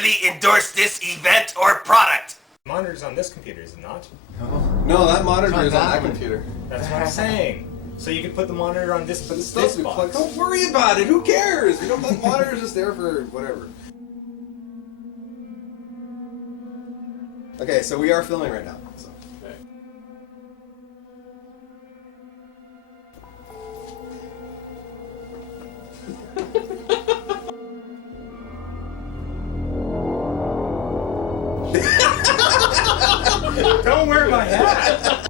necessarily endorse this event or product. Monitor's on this computer, is it not? No, that monitor is on that computer. That's what I'm saying. So you could put the monitor on this, But it's this supposed to be box. plugged. Don't worry about it. Who cares? We don't. The monitor's just there for whatever. Okay, so we are filming right now. So. Okay. Don't wear my hat!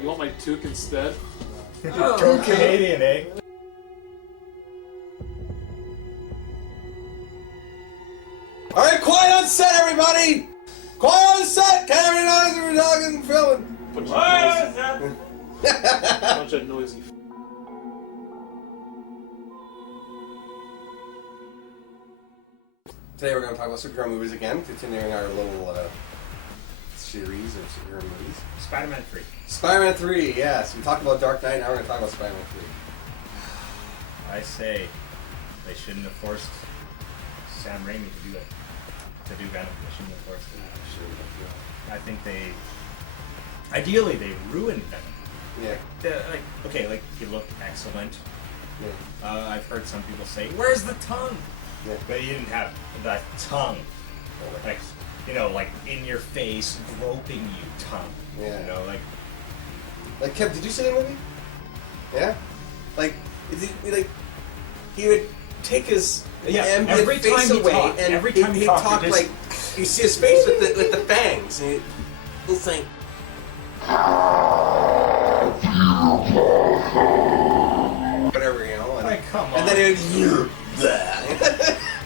You want my toque instead? Too Canadian, eh? All right, quiet on set, everybody. Quiet on set. Camera noise. We're talking and filming. Bunch of noisy. Today we're going to talk about superhero movies again, continuing our little series of superhero movies. Spider-Man 3. Spider-Man 3, yes. We talked about Dark Knight, now we're going to talk about Spider-Man 3. I say they shouldn't have forced Sam Raimi to do it. To do Venom. They shouldn't have forced it. I think they... Ideally, they ruined Venom. Yeah. Like, he looked excellent. Yeah. I've heard some people say, "Where's the tongue?" Yeah. But he didn't have that tongue. Like, like in your face, groping you tongue. Yeah. Like Kev, did you see the movie? Yeah? He would take his ambient every face time he away, talked, and every time he talked, talk just... like, you see his face with the fangs, and he'll say, whatever, and, Like, come on. and then it would,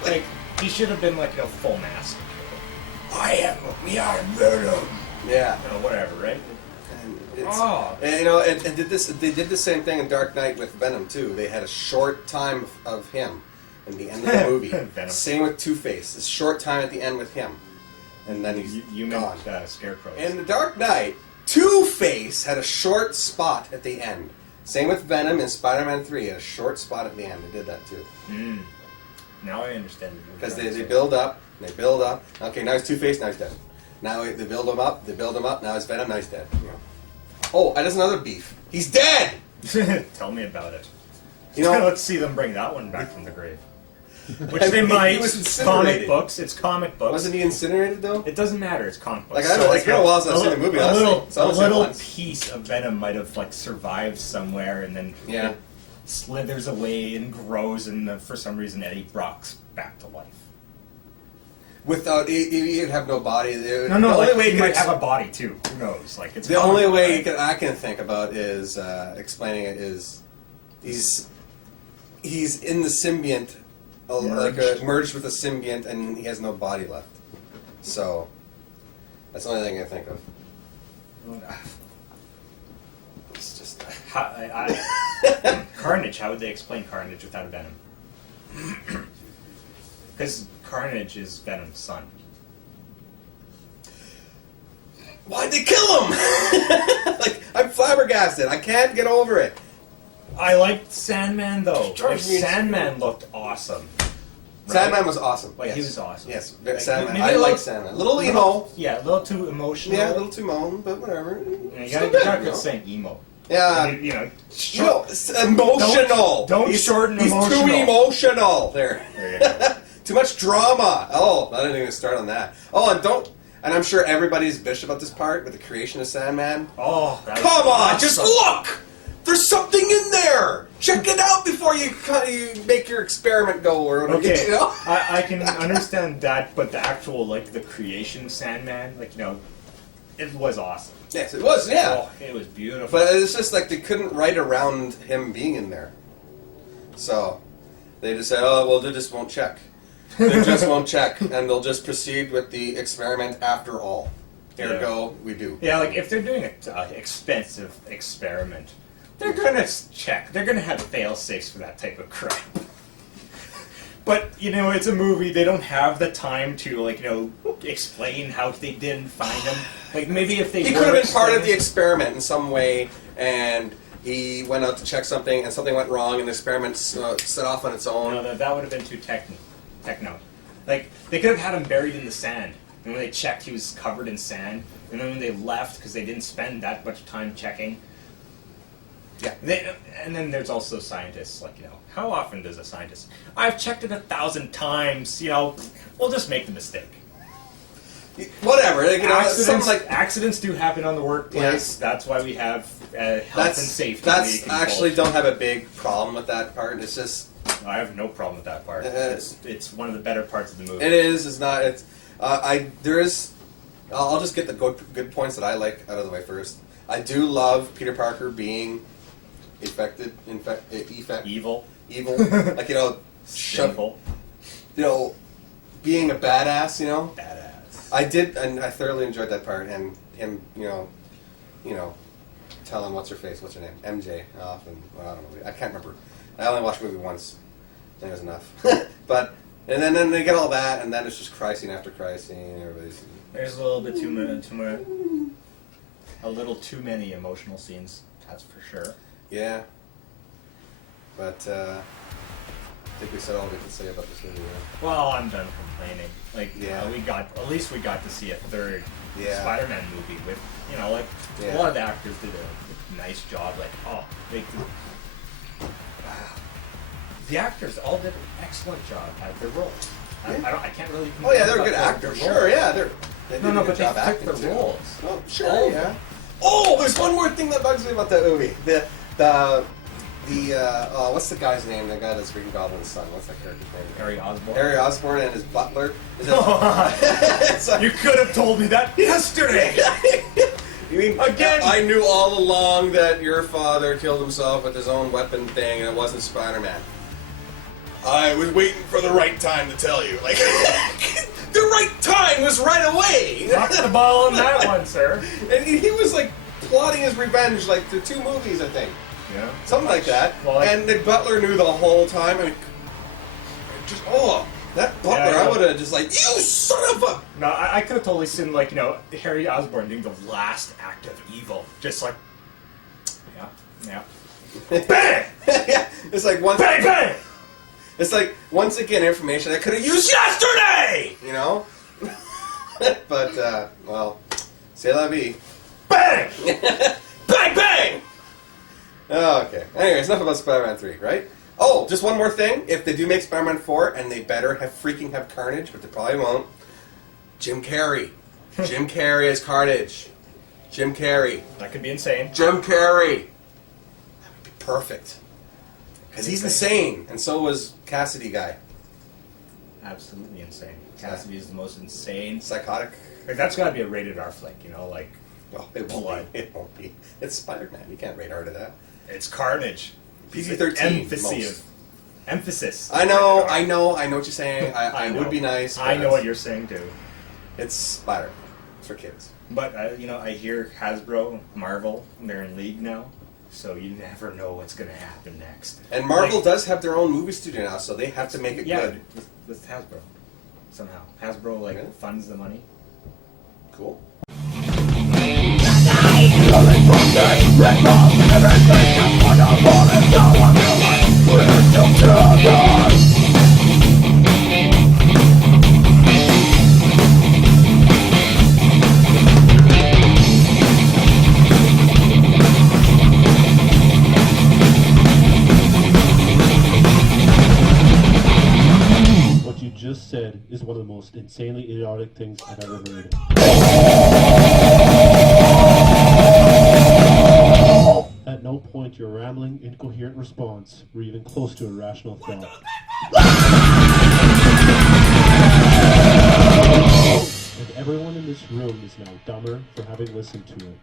Like, he should have been like, full mask. We are Venom. yeah. Whatever, right? And it's, Oh. and they did the same thing in Dark Knight with Venom too. They had a short time of him in the end of the movie. Venom. Same with Two-Face. A short time at the end with him, and then he's You gone. meant Scarecrow. In the Dark Knight, Two-Face had a short spot at the end. Same with Venom in Spider-Man 3. Had a short spot at the end. They did that too. Now I understand. Because they build up, and they build up. Okay, now he's Two-Face, now he's dead. Now they build him up, now he's Venom, now he's dead. Oh, and there's another beef. He's dead! Tell me about it. You know, Let's see them bring that one back from the grave. Which they might. He was incinerated. Comic books. It's comic books. Wasn't he incinerated though? It doesnn't matter. It's comic books. Like, I don't know, it's been a while since I've seen the movie, A honestly. little piece of Venom might have survived somewhere, and then Yeah. it slithers away and grows, and for some reason Eddie Brock's back to life. Without, he'd have no body. No. The only way he might have a body too. Who knows? It's the only comic, way right? I can think about is explaining it is he's in the symbiont, merged with a symbiont, and he has no body left. So that's the only thing I think of. It's just Carnage. How would they explain Carnage without a Venom? Because Carnage is Venom's son. Why'd they kill him? I'm flabbergasted. I can't get over it. I liked Sandman though. Drives me Sandman looked awesome. Sandman was awesome. Like, yes. he was awesome. Yes, Like, Sandman. maybe I a like little- Sandman. A little emo. Yeah, a little too emotional. Yeah, a little too moan, but whatever. You Still gotta good, quit saying emo. Yeah. It's emotional. Don't shorten he's emotional. too emotional. There. There you go. Too much drama. Oh, I didn't even start on that. Oh, and I'm sure everybody's bitched about this part with the creation of Sandman. Oh, that was Come on, awesome. just look! There's something in there! Check it out before you make your experiment go or whatever. Okay, You know? I can understand that, but the actual, the creation of Sandman, it was awesome. Yes, it was, yeah. Oh, it was beautiful. But it's just they couldn't write around him being in there. So, they just said, oh, well, they just won't check. They just won't check, and they'll just proceed with the experiment after all. Ergo, we do. Yeah, if they're doing an expensive experiment, they're gonna check. They're gonna have fail-safes for that type of crap. But, it's a movie. They don't have the time to, explain how they didn't find him. Maybe if they He could have been part of the experiment in some way, and he went out to check something and something went wrong and the experiment set off on its own. No, that would have been too techno. Like, they could have had him buried in the sand. And when they checked, he was covered in sand. And then when they left, because they didn't spend that much time checking. Yeah. And then there's also scientists, like, how often does a scientist? I've checked it 1,000 times, we'll just make the mistake. Whatever, Accidents do happen on the workplace. Yeah. That's why we have health and safety. That's actually don't have a big problem with that part. It's just I have no problem with that part. It's one of the better parts of the movie. It is. It's not. It's. There is. I'll just get the good points that I like out of the way first. I do love Peter Parker being evil, like shameful. Being a badass. Badass. I did, and I thoroughly enjoyed that part, and him, telling what's her name, MJ, off, and I don't know, I can't remember. I only watched the movie once. I think it was enough. But and then they get all that, and then it's just cry scene after cry scene. There's a little bit too many emotional scenes. That's for sure. Yeah. But I think we said all we can say about this movie. Yeah. Well, I'm done complaining. At least we got to see a third Spider-Man movie with, a lot of the actors did a nice job. The actors all did an excellent job at their roles. Yeah. I can't really. Oh yeah, they're good actors. Sure, yeah, they did a good but job they acting took the too. roles. Oh sure, yeah. Oh, there's one more thing that bugs me about that movie. What's the guy's name? The guy that's Green Goblin's son. What's that character's name? Harry Osborn. Harry Osborn and his butler. You could have told me that yesterday. You mean again? I knew all along that your father killed himself with his own weapon thing, and it wasn't Spider-Man. I was waiting for the right time to tell you. The right time was right away. Dropped the ball on that one, sir. And he was plotting his revenge through 2 movies, I think. Yeah. Something like that. Well, and the butler knew the whole time. That butler, I would have just you son of a... No, I could have totally seen, Harry Osborn doing the last act of evil. Just yeah. Bang! Yeah, it's once... Bang, bang! It's once again, information I could have used yesterday! But, c'est la vie. Bang! Bang, bang! Oh, okay. Anyways, enough about Spider-Man 3, right? Oh, just one more thing. If they do make Spider-Man 4, and they better have Carnage, but they probably won't, Jim Carrey. Jim Carrey as Carnage. Jim Carrey. That could be insane. Jim Carrey. That would be perfect. Because he's insane, and so was Cassidy guy. Absolutely insane. Cassidy is the most insane. Psychotic. That's got to be a rated R flick, Oh, it won't be. It won't be. It's Spider-Man. You can't rate R to that. It's Carnage. PG-13. Emphasis. I know what you're saying. I would be nice. I know what you're saying too. It's Spider-Man. It's for kids. But I hear Hasbro, Marvel, they're in league now, so you never know what's going to happen next. And Marvel does have their own movie studio now, so they have to make it good. With Hasbro, somehow Hasbro funds the money. Cool. What you just said is one of the most insanely idiotic things I've ever heard. At no point your rambling, incoherent response were even close to a rational thought. And everyone in this room is now dumber for having listened to it.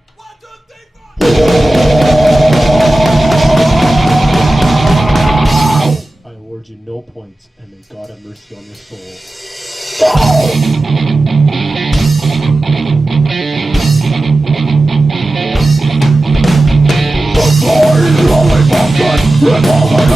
I award you no points, and may God have mercy on your soul. The glory only functions, revolving